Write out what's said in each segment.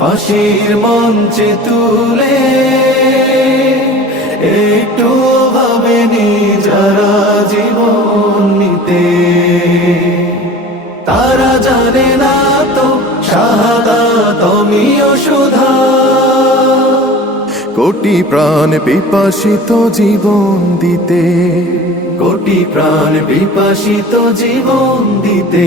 ফাঁসির মঞ্চে তুলে একটু ভাবেনি যারা জীবন নিতে। তারা জানে না তো শাহাদা তুমিও সুধা। কোটি প্রাণ পিপাসিত জীবন দিতে। কোটি প্রাণ বিপাসিত জীবন দিতে।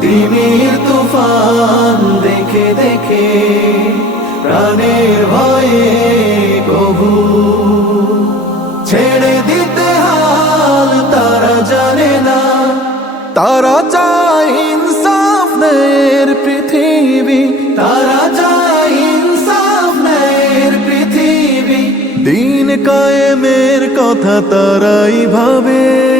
তিমির তুফান দেখে দেখে প্রাণের ভয়ে কভু ছেড়ে দিতে হাল তারা জানে না। তারা চায় ইনসাফ নের পৃথিবী। তারা যায় ইনসাফ পৃথিবী। দিন কায়েমের কথা তারাই ভাবে।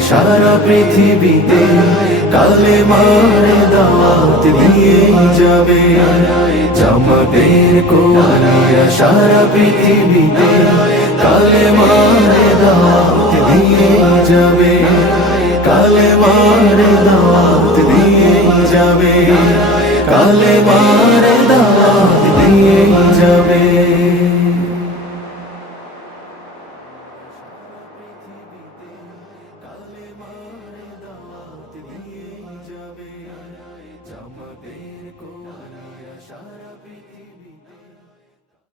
সারা পৃথিবীতে কালে মারে দাওয়াত দিয়ে যাবে। জামাতের কর্মীরা সারা পৃথিবীতে কালে মারে দাওয়াত দিয়ে যাবে। কালে মারে দাওয়াত দিয়ে যাবে। কালে মারে দাওয়াত দিয়ে যাবে। তোমার দাওয়াত দিয়ে যাবে। আমাদের কোয়ালিয়া সারা পৃথিবী